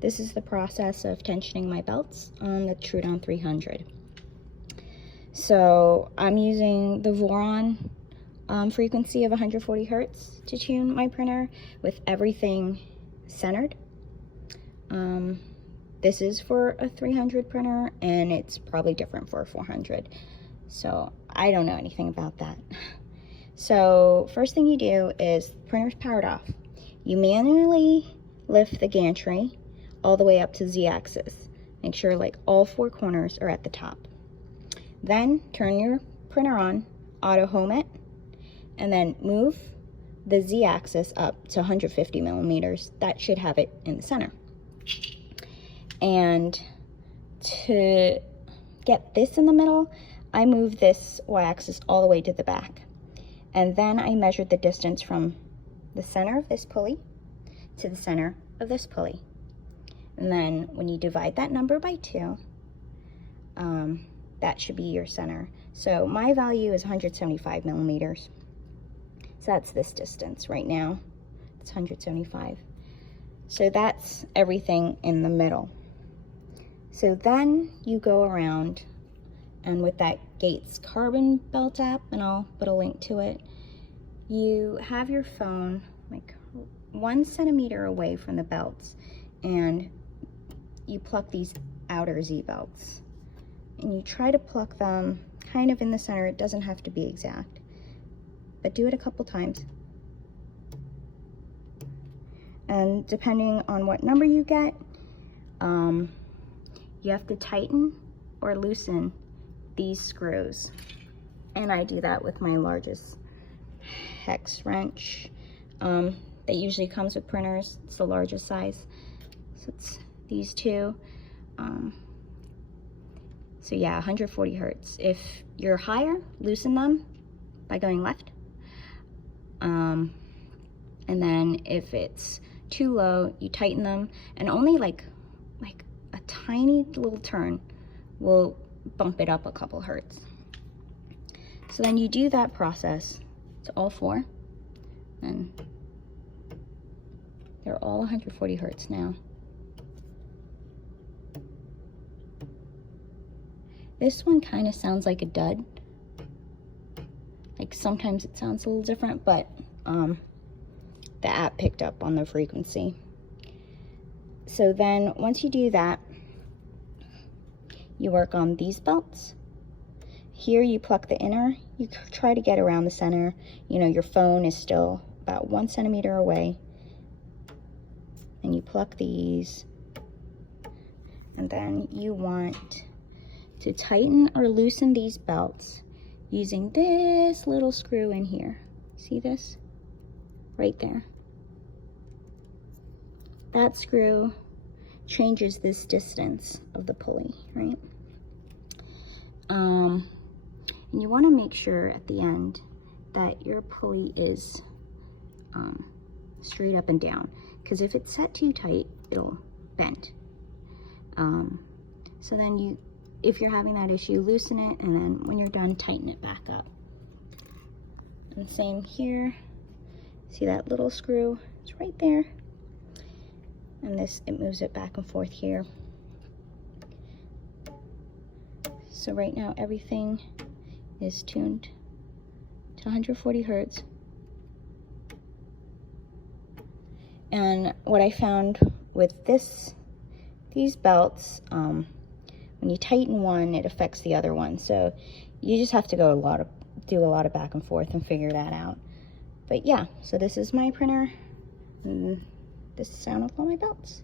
this is the process of tensioning my belts on the Troodon 300. So I'm using the Voron frequency of 140 hertz to tune my printer with everything centered. This is for a 300 printer, and it's probably different for a 400. So I don't know anything about that. So first thing you do is the printer's powered off. You manually lift the gantry all the way up to Z-axis. Make sure like all 4 corners are at the top. Then turn your printer on, auto home it, and then move the Z-axis up to 150 millimeters. That should have it in the center. And to get this in the middle, I move this Y-axis all the way to the back. And then I measured the distance from the center of this pulley to the center of this pulley. And then when you divide that number by 2, that should be your center. So my value is 175 millimeters. So that's this distance right now. It's 175. So that's everything in the middle. So then you go around, and with that Gates Carbon belt app, and I'll put a link to it, you have your phone like 1 centimeter away from the belts, and you pluck these outer Z belts. And you try to pluck them kind of in the center. It doesn't have to be exact, but do it a couple times. And depending on what number you get, you have to tighten or loosen these screws. And I do that with my largest hex wrench that usually comes with printers. It's the largest size. So it's these 2. So yeah, 140 hertz. If you're higher, loosen them by going left. And then if it's too low, you tighten them, and only like a tiny little turn will bump it up a couple hertz. So then you do that process to all 4, and they're all 140 hertz now. This one kind of sounds like a dud. Like sometimes it sounds a little different, but the app picked up on the frequency. So then once you do that, you work on these belts. Here you pluck the inner, you try to get around the center. You know, your phone is still about 1 centimeter away. And you pluck these. And then you want to tighten or loosen these belts using this little screw in here. See this? Right there. That screw changes this distance of the pulley, right? And you want to make sure at the end that your pulley is straight up and down, because if it's set too tight, it'll bend. So then if you're having that issue, loosen it, and then when you're done, tighten it back up. And same here. See that little screw? It's right there. And this, it moves it back and forth here. So right now everything is tuned to 140 hertz. And what I found with these belts, when you tighten one, it affects the other one. So you just have to do a lot of back and forth and figure that out. But yeah, so this is my printer, and this is the sound of all my belts.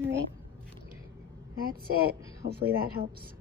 All right, that's it. Hopefully that helps.